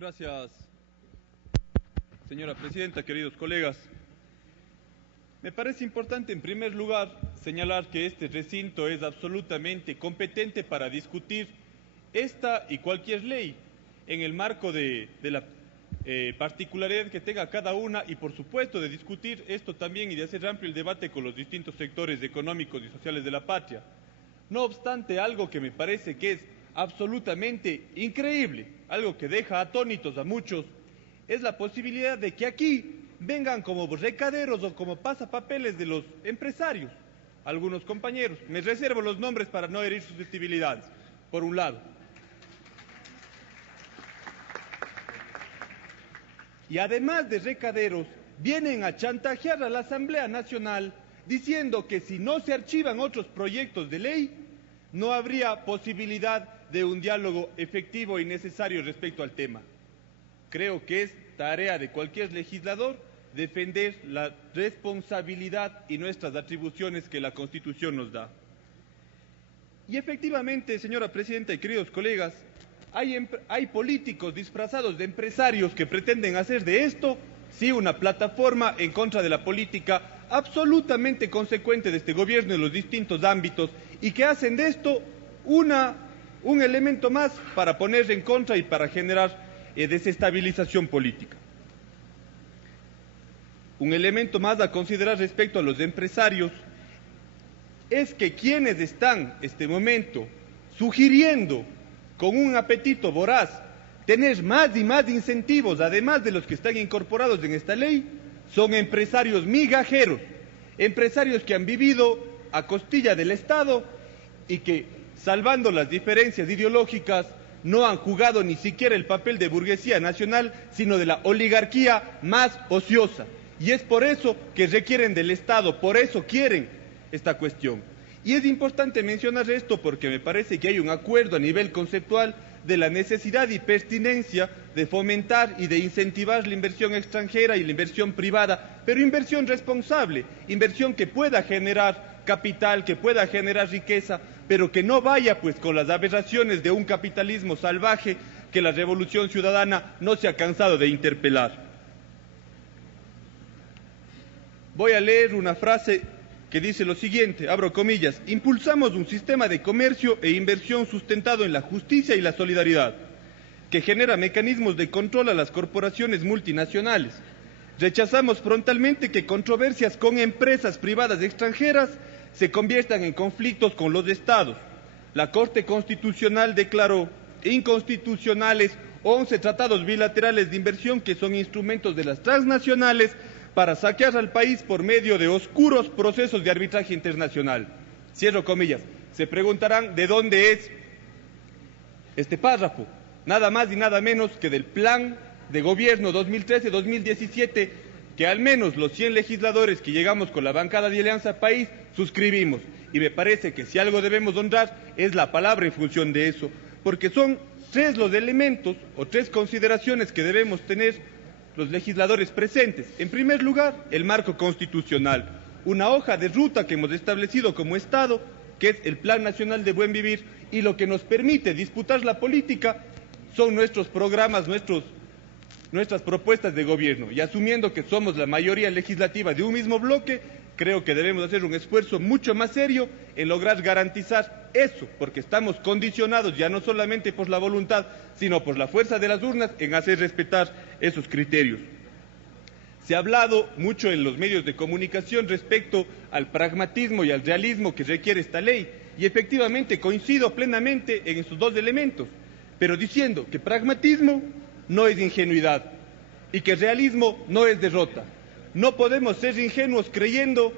Gracias, señora presidenta, queridos colegas. Me parece importante, en primer lugar, señalar que este recinto es absolutamente competente para discutir esta y cualquier ley en el marco de la particularidad que tenga cada una y, por supuesto, de discutir esto también y de hacer amplio el debate con los distintos sectores económicos y sociales de la patria. No obstante, algo que me parece que es absolutamente increíble, algo que deja atónitos a muchos, es la posibilidad de que aquí vengan como recaderos o como pasapapeles de los empresarios, algunos compañeros. Me reservo los nombres para no herir susceptibilidades, por un lado. Y además de recaderos, vienen a chantajear a la Asamblea Nacional diciendo que si no se archivan otros proyectos de ley, no habría posibilidad de un diálogo efectivo y necesario respecto al tema. Creo que es tarea de cualquier legislador defender la responsabilidad y nuestras atribuciones que la Constitución nos da. Y efectivamente, señora presidenta y queridos colegas, hay políticos disfrazados de empresarios que pretenden hacer de esto, sí, una plataforma en contra de la política absolutamente consecuente de este gobierno en los distintos ámbitos y que hacen de esto un elemento más para poner en contra y para generar desestabilización política. Un elemento más a considerar respecto a los empresarios es que quienes están este momento sugiriendo con un apetito voraz tener más y más incentivos, además de los que están incorporados en esta ley, son empresarios migajeros, empresarios que han vivido a costilla del Estado y que, salvando las diferencias ideológicas, no han jugado ni siquiera el papel de burguesía nacional, sino de la oligarquía más ociosa. Y es por eso que requieren del Estado, por eso quieren esta cuestión. Y es importante mencionar esto porque me parece que hay un acuerdo a nivel conceptual de la necesidad y pertinencia de fomentar y de incentivar la inversión extranjera y la inversión privada, pero inversión responsable, inversión que pueda generar capital, que pueda generar riqueza, pero que no vaya pues con las aberraciones de un capitalismo salvaje que la Revolución Ciudadana no se ha cansado de interpelar. Voy a leer una frase que dice lo siguiente, abro comillas: impulsamos un sistema de comercio e inversión sustentado en la justicia y la solidaridad, que genera mecanismos de control a las corporaciones multinacionales. Rechazamos frontalmente que controversias con empresas privadas extranjeras se conviertan en conflictos con los Estados. La Corte Constitucional declaró inconstitucionales 11 tratados bilaterales de inversión que son instrumentos de las transnacionales para saquear al país por medio de oscuros procesos de arbitraje internacional. Cierro comillas. Se preguntarán de dónde es este párrafo. Nada más y nada menos que del Plan de Gobierno 2013-2017, que al menos los 100 legisladores que llegamos con la bancada de Alianza País suscribimos. Y me parece que si algo debemos honrar es la palabra en función de eso, porque son tres los elementos o tres consideraciones que debemos tener los legisladores presentes. En primer lugar, el marco constitucional, una hoja de ruta que hemos establecido como Estado, que es el Plan Nacional de Buen Vivir, y lo que nos permite disputar la política son nuestros programas, nuestras propuestas de gobierno. Y asumiendo que somos la mayoría legislativa de un mismo bloque, creo que debemos hacer un esfuerzo mucho más serio en lograr garantizar eso, porque estamos condicionados ya no solamente por la voluntad, sino por la fuerza de las urnas en hacer respetar esos criterios. Se ha hablado mucho en los medios de comunicación respecto al pragmatismo y al realismo que requiere esta ley, y efectivamente coincido plenamente en esos dos elementos, pero diciendo que pragmatismo no es ingenuidad y que realismo no es derrota. No podemos ser ingenuos creyendo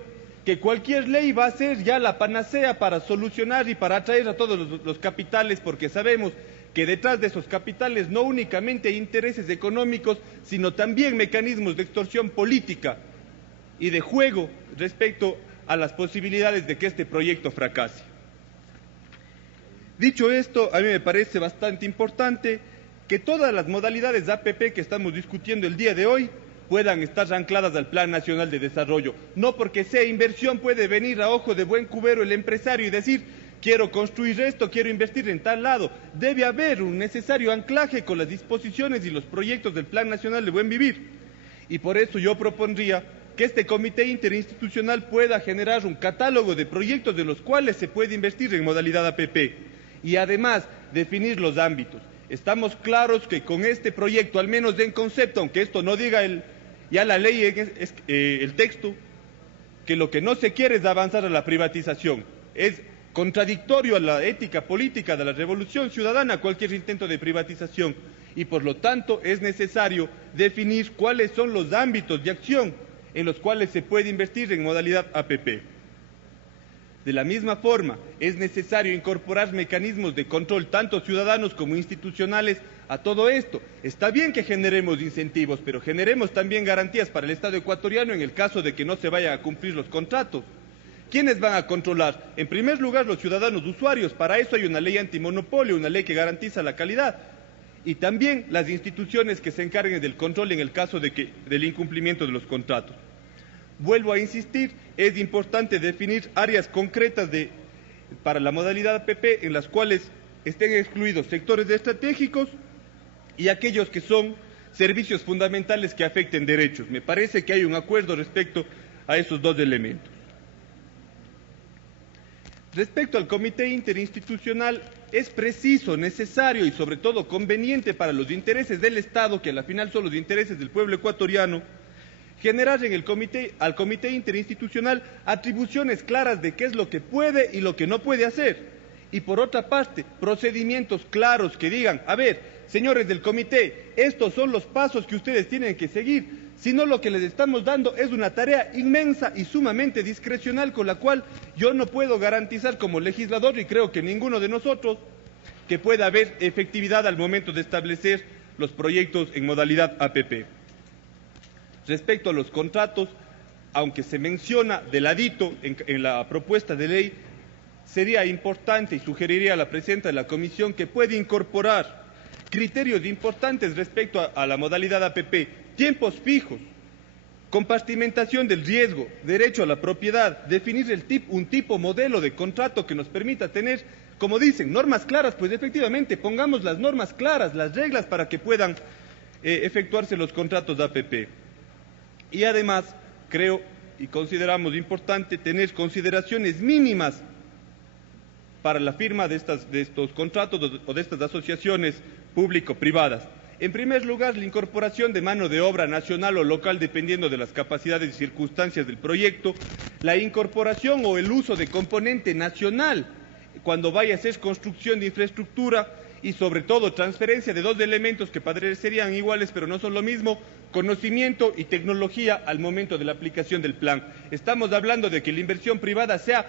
que cualquier ley va a ser ya la panacea para solucionar y para atraer a todos los capitales, porque sabemos que detrás de esos capitales no únicamente hay intereses económicos, sino también mecanismos de extorsión política y de juego respecto a las posibilidades de que este proyecto fracase. Dicho esto, a mí me parece bastante importante que todas las modalidades de APP que estamos discutiendo el día de hoy puedan estar ancladas al Plan Nacional de Desarrollo. No porque sea inversión puede venir a ojo de buen cubero el empresario y decir: quiero construir esto, quiero invertir en tal lado. Debe haber un necesario anclaje con las disposiciones y los proyectos del Plan Nacional de Buen Vivir. Y por eso yo propondría que este comité interinstitucional pueda generar un catálogo de proyectos de los cuales se puede invertir en modalidad APP y además definir los ámbitos. Estamos claros que con este proyecto, al menos en concepto, aunque esto no diga ya la ley, el texto, que lo que no se quiere es avanzar a la privatización. Es contradictorio a la ética política de la Revolución Ciudadana cualquier intento de privatización y por lo tanto es necesario definir cuáles son los ámbitos de acción en los cuales se puede invertir en modalidad APP. De la misma forma, es necesario incorporar mecanismos de control, tanto ciudadanos como institucionales, a todo esto. Está bien que generemos incentivos, pero generemos también garantías para el Estado ecuatoriano en el caso de que no se vayan a cumplir los contratos. ¿Quiénes van a controlar? En primer lugar, los ciudadanos usuarios. Para eso hay una ley antimonopolio, una ley que garantiza la calidad. Y también las instituciones que se encarguen del control en el caso del incumplimiento de los contratos. Vuelvo a insistir, es importante definir áreas concretas para la modalidad APP en las cuales estén excluidos sectores estratégicos y aquellos que son servicios fundamentales que afecten derechos. Me parece que hay un acuerdo respecto a esos dos elementos. Respecto al comité interinstitucional, es preciso, necesario y sobre todo conveniente para los intereses del Estado, que a la final son los intereses del pueblo ecuatoriano, generar al comité interinstitucional atribuciones claras de qué es lo que puede y lo que no puede hacer. Y por otra parte, procedimientos claros que digan, a ver, señores del comité, estos son los pasos que ustedes tienen que seguir. Si no, lo que les estamos dando es una tarea inmensa y sumamente discrecional con la cual yo no puedo garantizar como legislador, y creo que ninguno de nosotros, que pueda haber efectividad al momento de establecer los proyectos en modalidad APP. Respecto a los contratos, aunque se menciona de ladito en la propuesta de ley, sería importante y sugeriría a la presidenta de la comisión que puede incorporar criterios importantes respecto a la modalidad APP, tiempos fijos, compartimentación del riesgo, derecho a la propiedad, definir un tipo modelo de contrato que nos permita tener, como dicen, normas claras. Pues efectivamente pongamos las normas claras, las reglas para que puedan efectuarse los contratos de APP. Y además creo y consideramos importante tener consideraciones mínimas para la firma de estos contratos o de estas asociaciones público-privadas. En primer lugar, la incorporación de mano de obra nacional o local dependiendo de las capacidades y circunstancias del proyecto, la incorporación o el uso de componente nacional cuando vaya a hacer construcción de infraestructura y sobre todo transferencia de dos elementos que parecerían iguales pero no son lo mismo, conocimiento y tecnología al momento de la aplicación del plan. Estamos hablando de que la inversión privada sea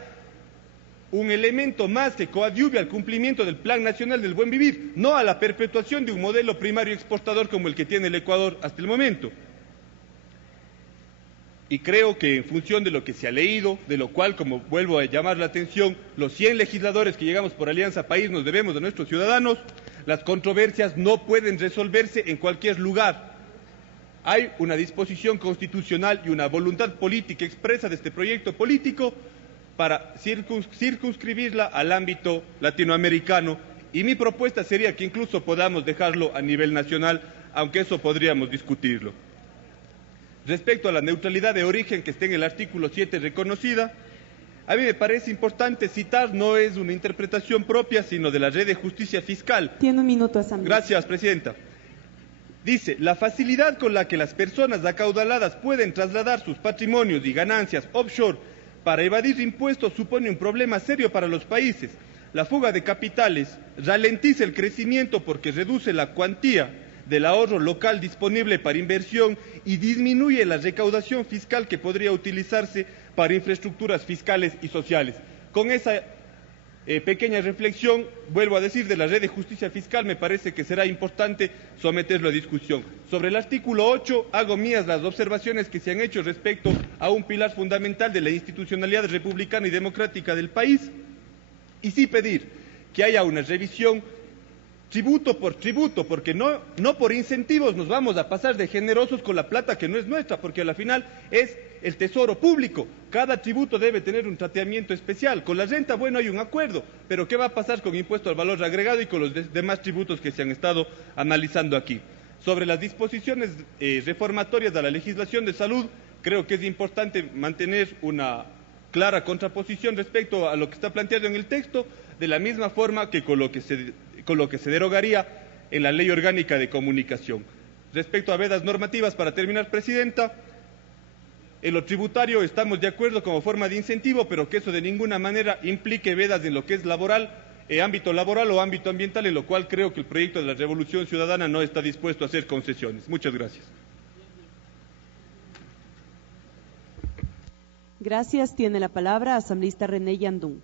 un elemento más que coadyuve al cumplimiento del Plan Nacional del Buen Vivir, no a la perpetuación de un modelo primario exportador como el que tiene el Ecuador hasta el momento. Y creo que en función de lo que se ha leído, de lo cual, como vuelvo a llamar la atención, los 100 legisladores que llegamos por Alianza País nos debemos a nuestros ciudadanos, las controversias no pueden resolverse en cualquier lugar. Hay una disposición constitucional y una voluntad política expresa de este proyecto político para circunscribirla al ámbito latinoamericano, y mi propuesta sería que incluso podamos dejarlo a nivel nacional, aunque eso podríamos discutirlo. Respecto a la neutralidad de origen que está en el artículo 7 reconocida, a mí me parece importante citar, no es una interpretación propia, sino de la Red de Justicia Fiscal. Tiene un minuto, Asamblea. Gracias, Presidenta. Dice, la facilidad con la que las personas acaudaladas pueden trasladar sus patrimonios y ganancias offshore para evadir impuestos supone un problema serio para los países. La fuga de capitales ralentiza el crecimiento porque reduce la cuantía del ahorro local disponible para inversión y disminuye la recaudación fiscal que podría utilizarse para infraestructuras fiscales y sociales. Con esa pequeña reflexión, vuelvo a decir, de la Red de Justicia Fiscal, me parece que será importante someterlo a discusión. Sobre el artículo 8, hago mías las observaciones que se han hecho respecto a un pilar fundamental de la institucionalidad republicana y democrática del país, y sí pedir que haya una revisión tributo por tributo, porque no por incentivos nos vamos a pasar de generosos con la plata que no es nuestra, porque a la final es el tesoro público. Cada tributo debe tener un tratamiento especial. Con la renta, bueno, hay un acuerdo, pero ¿qué va a pasar con impuesto al valor agregado y con los demás tributos que se han estado analizando aquí? Sobre las disposiciones reformatorias de la legislación de salud, creo que es importante mantener una clara contraposición respecto a lo que está planteado en el texto, de la misma forma que con lo que se derogaría en la Ley Orgánica de Comunicación. Respecto a vedas normativas, para terminar, Presidenta, en lo tributario estamos de acuerdo como forma de incentivo, pero que eso de ninguna manera implique vedas en lo que es laboral, ámbito laboral o ámbito ambiental, en lo cual creo que el proyecto de la Revolución Ciudadana no está dispuesto a hacer concesiones. Muchas gracias. Gracias. Tiene la palabra asambleísta René Yandún.